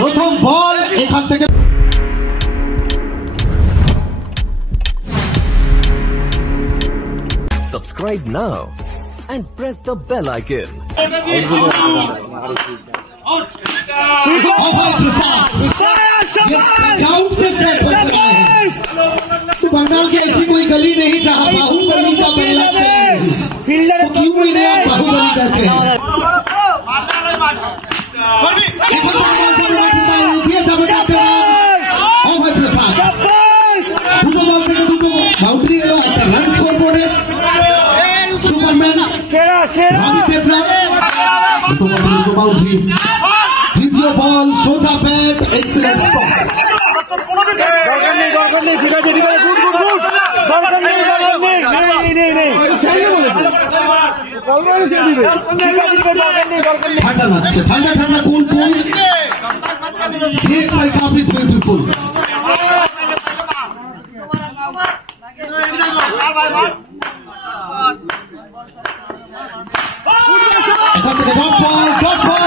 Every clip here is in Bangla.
প্রথম বল এখান থেকে Subscribe now and press the bell icon. Bengal की ऐसी कोई गली नहीं जहाँ बाहुबली का बंगला फील्डर क्यों नहीं आप बाहुबली करते हैं बाउंड्री रन स्कोर बोर्डे सुपरमैन बाउंड्री দ্বিতীয় বল সোজা ব্যাট এক্সেলেন্ট স্টপ দরকার নেই ঠিক আছে গুড দরকার নেই ঠান্ডা লাগছে ঠান্ডা কুল যে কাপ ইজ বিউটিফুল এখান থেকে ডট বল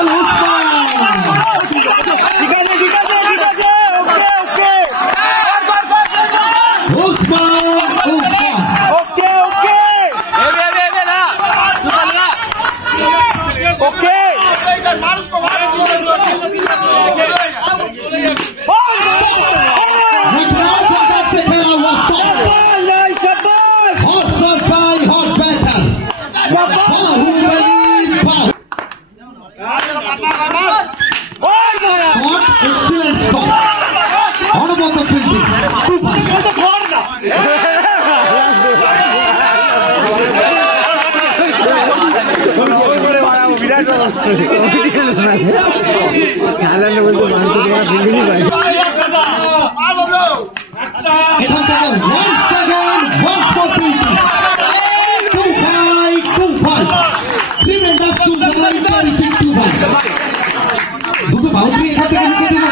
দুটো বাউন্ডারি এখান থেকে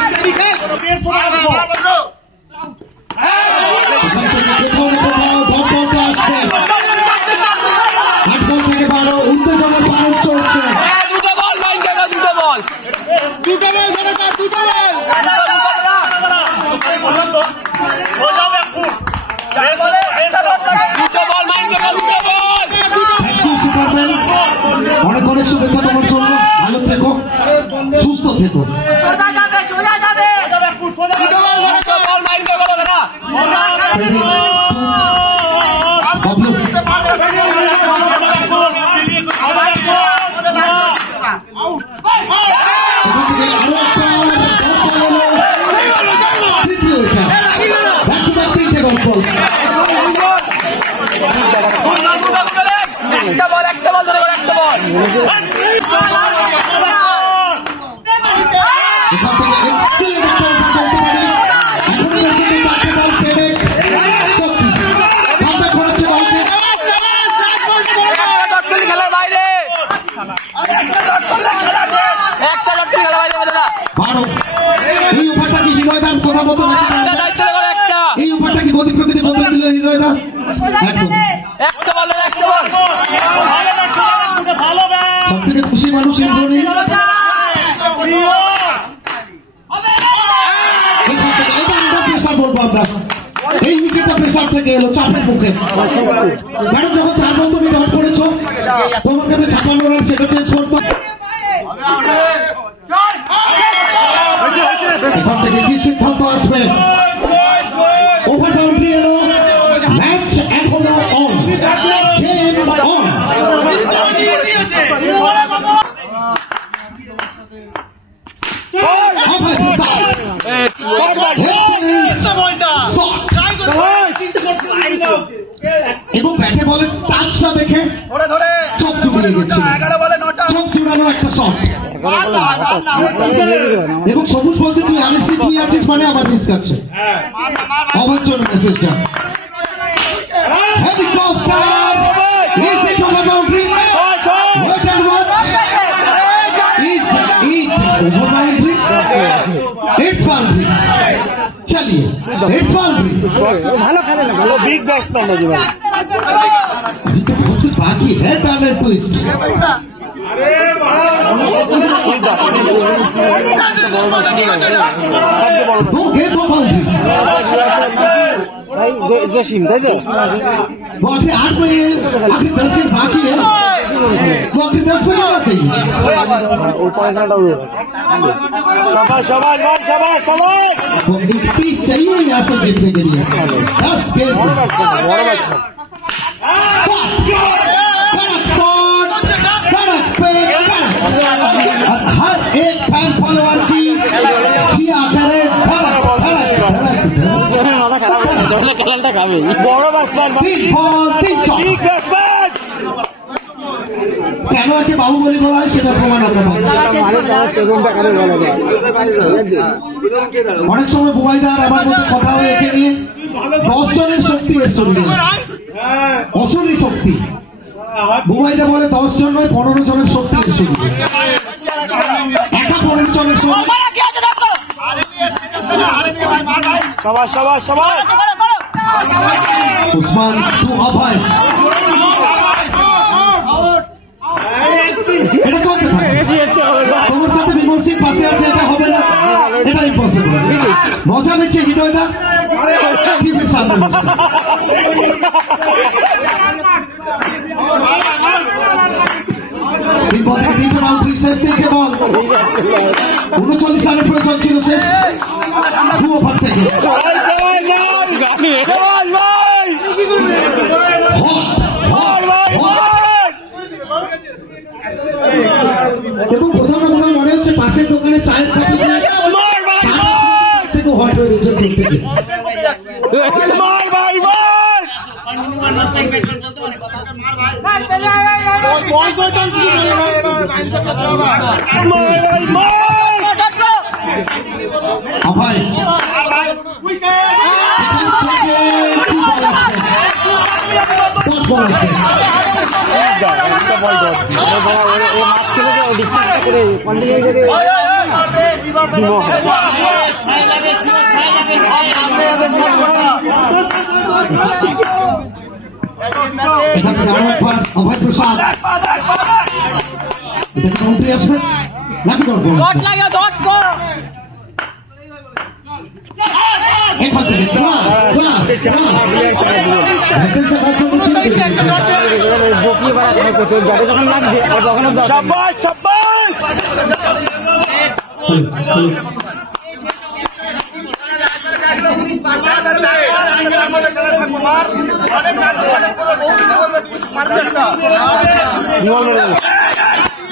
উত্তেজনা পালন চলছে অনেক অনেক শুভেচ্ছা তোমার জন্য ভালো থেকো সুস্থ থেকো এই উপরটা কি গতি প্রকৃতি বদল দিল হৃদয়দা সব থেকে খুশি মানুষ প্রেসার বলবো আমরা এই উইকেটটা প্রেসার থেকে এলো চাপের মুখে ম্যাডাম যখন 4 বল তুমি ডট করেছো তোমার কাছে 56 রান সেটা চেঞ্জ করতো এখান থেকে কি সিদ্ধান্ত আসবে ওভার বাউন্ডারি এলো ম্যাচ এখনো অন গেম অন এবং ব্যাটে বলে টাচটা দেখে চোখ জুড়ে গেছে চোখ জুড়ানো একটা শট এবং সবুজ বলছে তুই আছিস মানে আমার রিস্ক আছে আমার জন্য মেসেজটা चलिए It's boundary. ভালো খেলে না, ভালো বিগ ব্যাটসম্যান না জীবন। अभी तो बहुत बाकी है टर्न एंड ट्विस्ट। दो गेंद दो बाउंड्री। ভাই জসিম তাই তো? वो अभी 8 में अभी 10 गेंद बाकी है। वो अभी 10 में आना चाहिए। ওই পয়েন্টটা সবাই সবাই ভাই সবাই সবাই वो 21 चाहिए यहाँ पर जीतने के लिए। 10 गेंद। বড় ব্যাটসম্যান सड़क पे हर एक फैन फॉलोअर की चिया करे মাথা খারাপ হয়ে গেছে, খেলাটা খাবে বড় batsman big ball big shot. Big batsman কেন একে বাহুবলী বলা হয় সেটা প্রমাণ আছে। অনেক সময় বুবাইদার আমার মধ্যে কথা হয়ে একে নিয়ে 10 জনের শক্তি এর শরীরে, অসুরী শক্তি। বুবাইদা বলে 10 জন নয় 15 জনের শক্তি এর শরীরে, একা 15 জনের শক্তি। সবাই সবাই সবাই উসমান টু অভয়, এটা চলতে থাকে। তোমার সাথে বিমল সিং পাশে আছে, এটা হবে না, এটা ইম্পসিবল। মজা নিচ্ছে হৃদয়দা টিভির সামনে বসে। তিন বল থেকে 3টে বাউন্ডারি, শেষ 3টে বল। 39 রানের প্রয়োজন ছিল শেষ 2 ওভার থেকে। এবং কোথাও না কোথাও মনে হচ্ছে পাশের দোকানে চায়ের কাপে থেকে হট হয়ে গেছে দেখতে। অভয় অভয় প্রসাদ এটা কাউন্টারি আসবে নাকি ডট বল? এখান থেকে যখন লাগবে তখন সবাই সবাই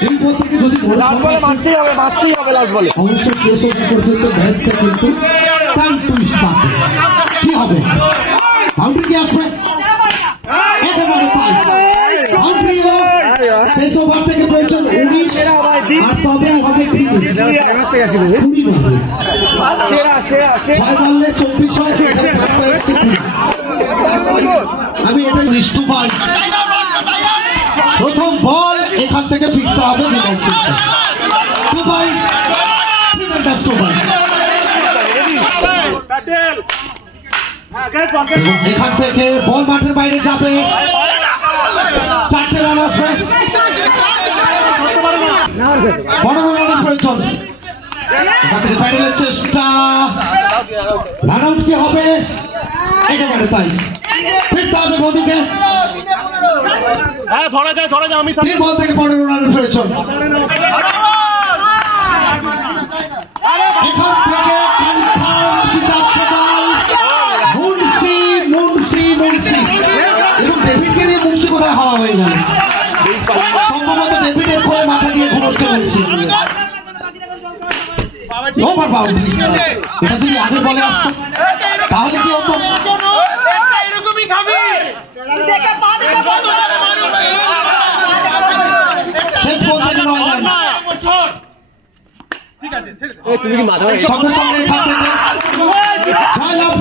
এই বল থেকে যদি মারতেই হবে লাস্ট বলে। অবশ্যই শেষ অবধি পর্যন্ত ম্যাচটা কিন্তু টাইম টুইস্ট পাবে। কি হবে? বাউন্ডারি কি আসবে? একেবারে তাই। বাউন্ডারি শেষ ওভার থেকে প্রয়োজন 19, আর তবে হবে 20 বললে 24 হয়। আমি এটা নিষ্ঠু পাই। প্রথম বল এখান থেকে ফিরতে হবে বিমল সিংকে। দুবাই এখান থেকে বল মাঠের বাইরে যাবে, 4টে রান আসবে, 15 রানের প্রয়োজন। এখান থেকে ফাইনালের চেষ্টা, রান আউট কি হবে? একেবারে তাই, ফিরতে হবে মোদিকে। ধরা যায় আমি 3 বল থেকে 15 রানের প্রয়োজন। এখান থেকে এবং ডেভিডকে নিয়ে মুন্সি কোথায় হাওয়া হয়ে গেল, সম্ভবত ডেভিডের কোলে মাথা দিয়ে ঘুমোচ্ছে মুন্সি। ওভার বাউন্ডারি, এটা যদি আগে বলে আসতো তাহলে কি হতো? শেষ বল থেকে 9 রান। তুমি কি মাথা সঙ্গে সঙ্গে এখান থেকে জয়লাভ